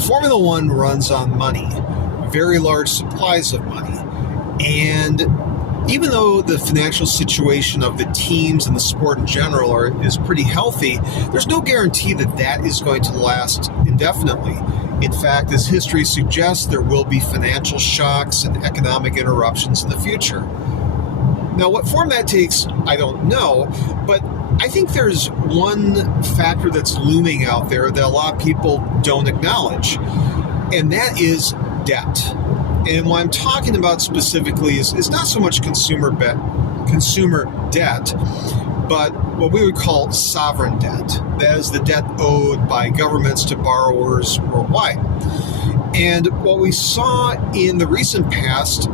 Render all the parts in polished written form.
Formula One runs on money, very large supplies of money. And even though the financial situation of the teams and the sport in general is pretty healthy, there's no guarantee that that is going to last indefinitely. In fact, as history suggests, there will be financial shocks and economic interruptions in the future. Now, what form that takes, I don't know, but I think there's one factor that's looming out there that a lot of people don't acknowledge, and that is debt. And what I'm talking about specifically is not so much consumer debt, but what we would call sovereign debt. That is the debt owed by governments to borrowers worldwide. And what we saw in the recent past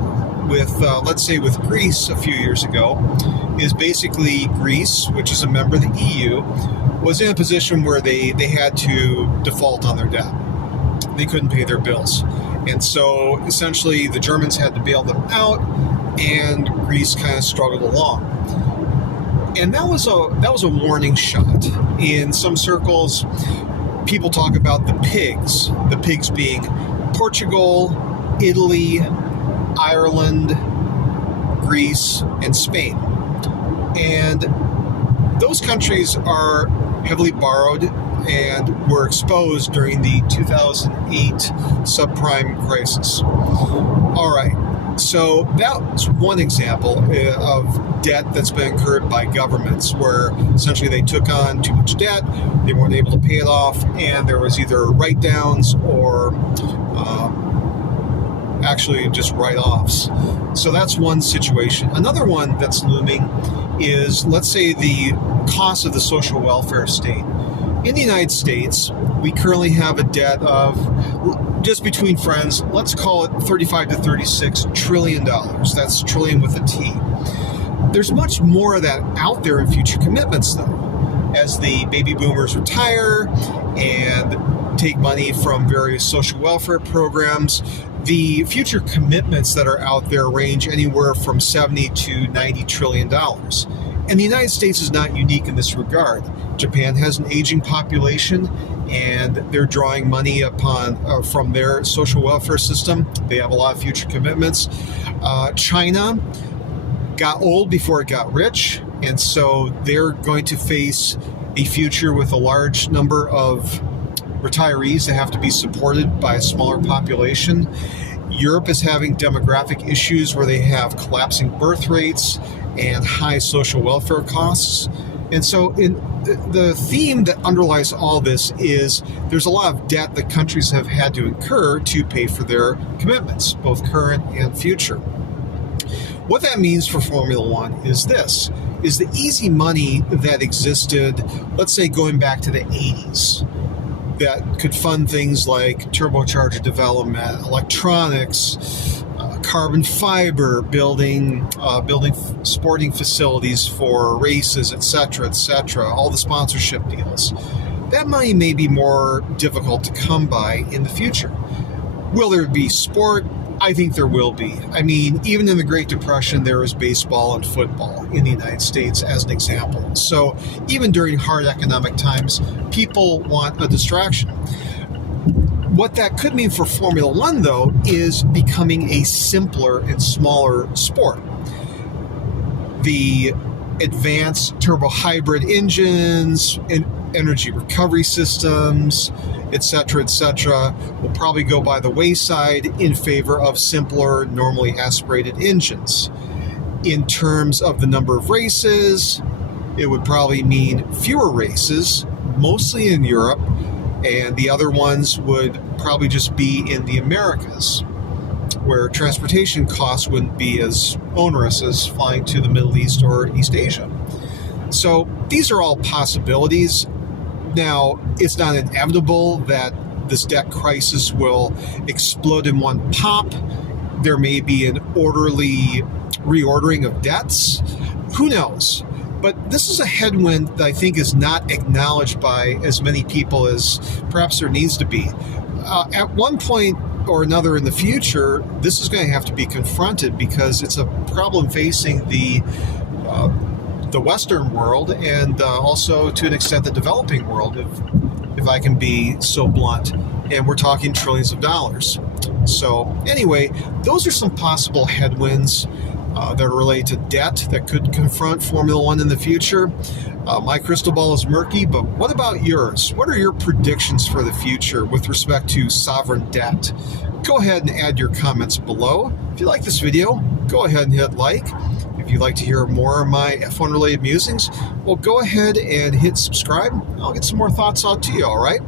with, let's say, with Greece a few years ago, is basically Greece, which is a member of the EU, was in a position where they had to default on their debt. They couldn't pay their bills. And so essentially the Germans had to bail them out, and Greece kind of struggled along. And that was a warning shot. In some circles, people talk about the pigs being Portugal, Italy, Ireland, Greece, and Spain. And those countries are heavily borrowed and were exposed during the 2008 subprime crisis. All right, so that's one example of debt that's been incurred by governments, where essentially they took on too much debt, they weren't able to pay it off, and there was either write-downs or actually just write-offs. So that's one situation. Another one that's looming is, let's say, the cost of the social welfare state. In the United States, we currently have a debt of, just between friends, let's call it $35 to $36 trillion. That's trillion with a T. There's much more of that out there in future commitments, though. As the baby boomers retire and take money from various social welfare programs, the future commitments that are out there range anywhere from $70 to $90 trillion. And the United States is not unique in this regard. Japan has an aging population, and they're drawing money from their social welfare system. They have a lot of future commitments. China got old before it got rich, and so they're going to face a future with a large number of retirees that have to be supported by a smaller population. Europe is having demographic issues where they have collapsing birth rates and high social welfare costs. And so the theme that underlies all this is there's a lot of debt that countries have had to incur to pay for their commitments, both current and future. What that means for Formula One is this, is the easy money that existed, let's say going back to the 80s, that could fund things like turbocharger development, electronics, carbon fiber, building sporting facilities for races, etc., all the sponsorship deals. That money may be more difficult to come by in the future. Will there be sport? I think there will be. I mean, even in the Great Depression, there was baseball and football in the United States, as an example. So even during hard economic times, people want a distraction. What that could mean for Formula One, though, is becoming a simpler and smaller sport. The advanced turbo hybrid engines and energy recovery systems, etc., will probably go by the wayside in favor of simpler, normally aspirated engines. In terms of the number of races, it would probably mean fewer races, mostly in Europe, and the other ones would probably just be in the Americas, where transportation costs wouldn't be as onerous as flying to the Middle East or East Asia. So these are all possibilities. Now, it's not inevitable that this debt crisis will explode in one pop. There may be an orderly reordering of debts. Who knows? But this is a headwind that I think is not acknowledged by as many people as perhaps there needs to be. At one point or another in the future, this is going to have to be confronted because it's a problem facing the Western world and also to an extent the developing world. if I can be so blunt. And we're talking trillions of dollars. So anyway, those are some possible headwinds that are related to debt that could confront Formula One in the future. My crystal ball is murky, but what about yours? What are your predictions for the future with respect to sovereign debt? Go ahead and add your comments below. If you like this video, go ahead and hit like. If you'd like to hear more of my F1 related musings, well, go ahead and hit subscribe. I'll get some more thoughts out to you, all right?